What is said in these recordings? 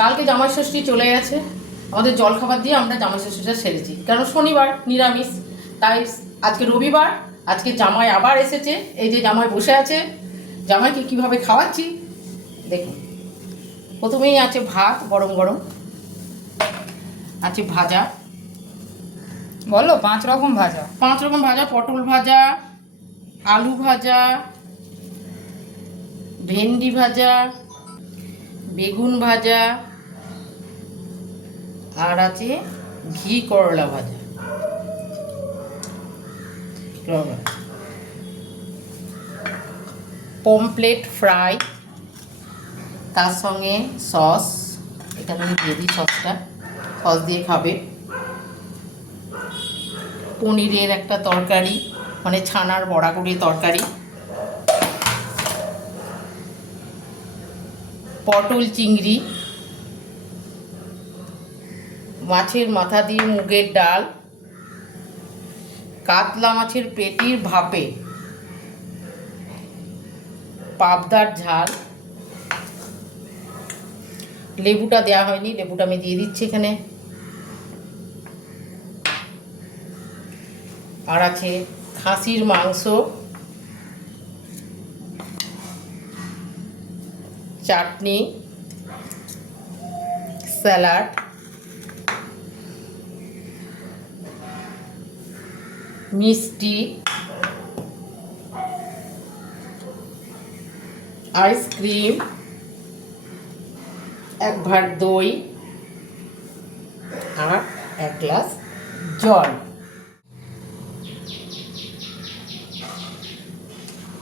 কালকে জামাই ষষ্ঠী চলে গেছে, আমাদের জলখাবার দিয়ে আমরা জামাই ষষ্ঠীটা সেরেছি, কারণ শনিবার নিরামিষ। তাই আজকে রবিবার, আজকে জামাই আবার এসেছে। এই যে জামাই বসে আছে, জামাইকে কীভাবে খাওয়াচ্ছি দেখুন। প্রথমেই আছে ভাত গরম গরম, আছে ভাজা। বলো 5 রকম ভাজা। 5 রকম ভাজা: পটল ভাজা, আলু ভাজা, ভেন্ডি ভাজা, বেগুন ভাজা, আর আছে ঘি করলা ভাজা। পমপ্লেট ফ্রাই, তার সঙ্গে সস। এখানে আমি দিয়ে দিই সসটা, সস দিয়ে খাবে। পনিরের একটা তরকারি, মানে ছানার বড়া করে তরকারি। পটল চিংড়ি, মাছের মাথা দিয়ে মুগের ডাল, কাতলা মাছের পেটির ভাপে, পাবদার ঝাল। লেবুটা দেওয়া হয়নি, লেবুটা আমি দিয়ে দিচ্ছি এখানে। আর আছে খাসির মাংস, চাটনি, স্যালাড, মিষ্টি, আইসক্রিম, 1 ভাঁড় দই আর 1 গ্লাস জল।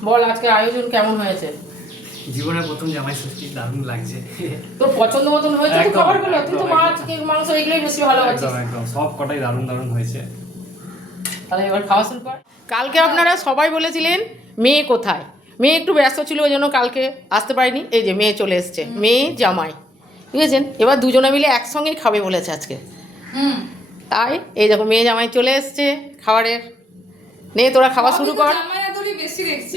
বল আজকে আয়োজন কেমন হয়েছে? জীবনের প্রথম জামাই ষষ্ঠী, দারুণ লাগছে। তোর পছন্দ মতন হয়েছে তো খাবারগুলো? তুই তো মাছ মাংস এগুলোই বেশি ভালোবাসিস। একদম সব কটাই দারুণ দারুণ হয়েছে। তাহলে এবার খাওয়া শুরু কর। কালকে আপনারা সবাই বলেছিলেন মেয়ে কোথায়, মেয়ে একটু ব্যস্ত ছিল, ওই জন্য কালকে আসতে পারিনি। এই যে মেয়ে চলে এসছে, মেয়ে জামাই, বুঝেছেন? এবার দুজনে মিলে একসঙ্গেই খাবে বলেছে আজকে। তাই এই দেখো মেয়ে জামাই চলে এসছে খাবারের। নে তোরা খাওয়া শুরু কর।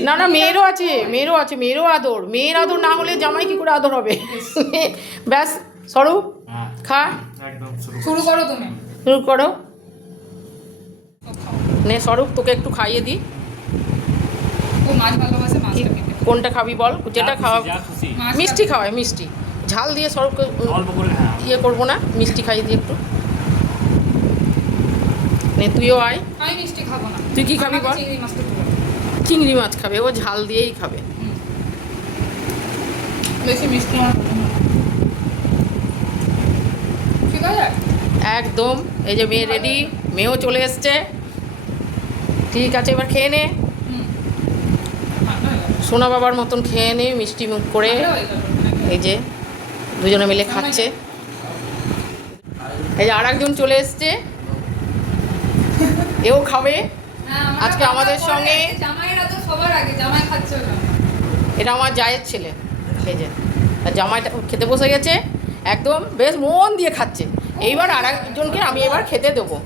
না না, মেয়েরও আছে, মেয়েরও আছে, মেয়েরও আদর। মেয়ের আদর না হলে জামাই কি করে আদর হবে? ব্যাস স্বরূপ খা, একদম শুরু করো তুমি। শুরু করো। নে স্বরূপ, তোকে একটু খাইয়ে দিই। ও মাছ ভালোবাসে, মাছটা খেতে। কোনটা খাবি বল, যেটা খাওয়া। যা খুশি। মিষ্টি খাওয়ায়, মিষ্টি ঝাল দিয়ে স্বরূপকে অল্প করে হ্যাঁ। ইয়ে করবো না, মিষ্টি খাইয়ে দিই একটু। নে তুইও আয়। আমি মিষ্টি খাবো না। তুই কি খাবি বল? চিংড়ি মাছটা খাবো। চিংড়ি মাছ খাবে, ও ঝাল দিয়েই খাবে। বেশি মিষ্টি আমার পছন্দ না। ঠিক আছে? একদম। এই যে মেয়ে রেডি, মেয়েও চলে এসছে। ঠিক আছে, এবার খেয়ে নে, সোনা বাবার মতন খেয়ে নে, মিষ্টি মুখ করে। এই যে দুজনে মিলে খাচ্ছে। এই যে আর একজন চলে এসছে, এও খাবে আজকে আমাদের সঙ্গে। জামাইয়ের আদর সবার আগে, জামাই খাচ্ছে না। এটা আমার জায়ের ছেলে, সেই যে আর জামাইটা খেতে বসে গেছে, একদম বেশ মন দিয়ে খাচ্ছে। এইবার আর একজনকে আমি এবার খেতে দেবো।